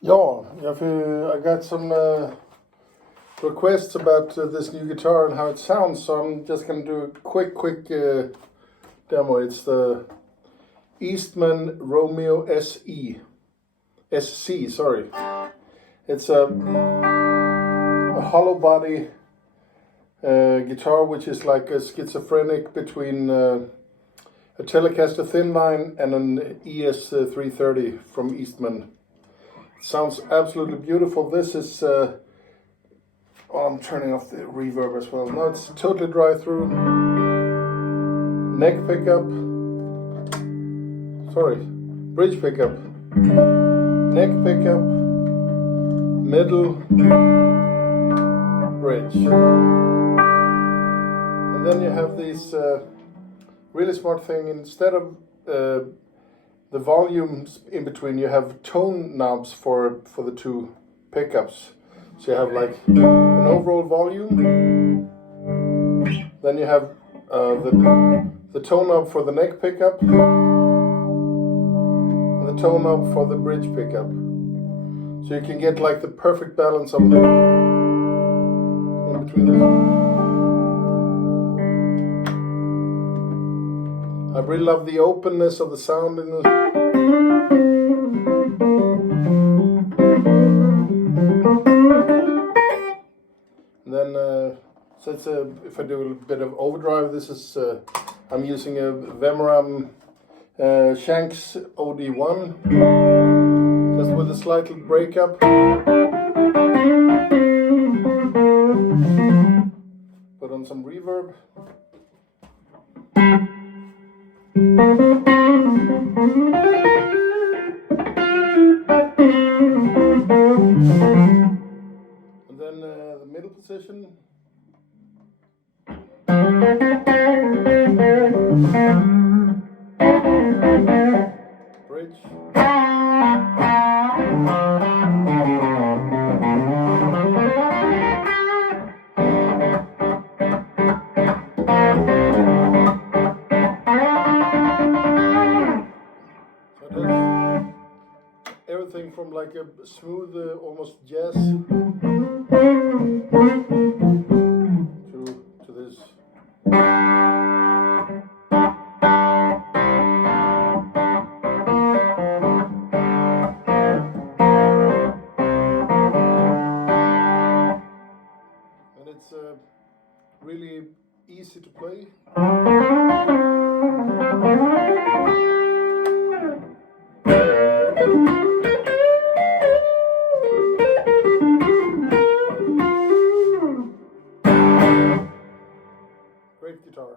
Yeah, I got some requests about this new guitar and how it sounds, so I'm just gonna do a quick demo. It's the Eastman Romeo SC, sorry. It's a hollow body guitar, which is like a schizophrenic between a Telecaster thin line and an ES330 from Eastman. It sounds absolutely beautiful. This is I'm turning off the reverb as well. Now it's totally dry through. Neck pickup. Sorry, bridge pickup. Neck pickup. Middle. Bridge. And then you have these really smart thing. Instead of the volumes in between, you have tone knobs for the two pickups. So you have like an overall volume, then you have the tone knob for the neck pickup, and the tone knob for the bridge pickup. So you can get like the perfect balance of in between them. I really love the openness of the sound in this. And then, so it's if I do a bit of overdrive, this is I'm using a Vemoram Shanks OD1, just with a slight breakup. Put on some reverb. And then the middle position. Bridge. Everything from like a smooth, almost jazz to this. And it's really easy to play. Great guitar.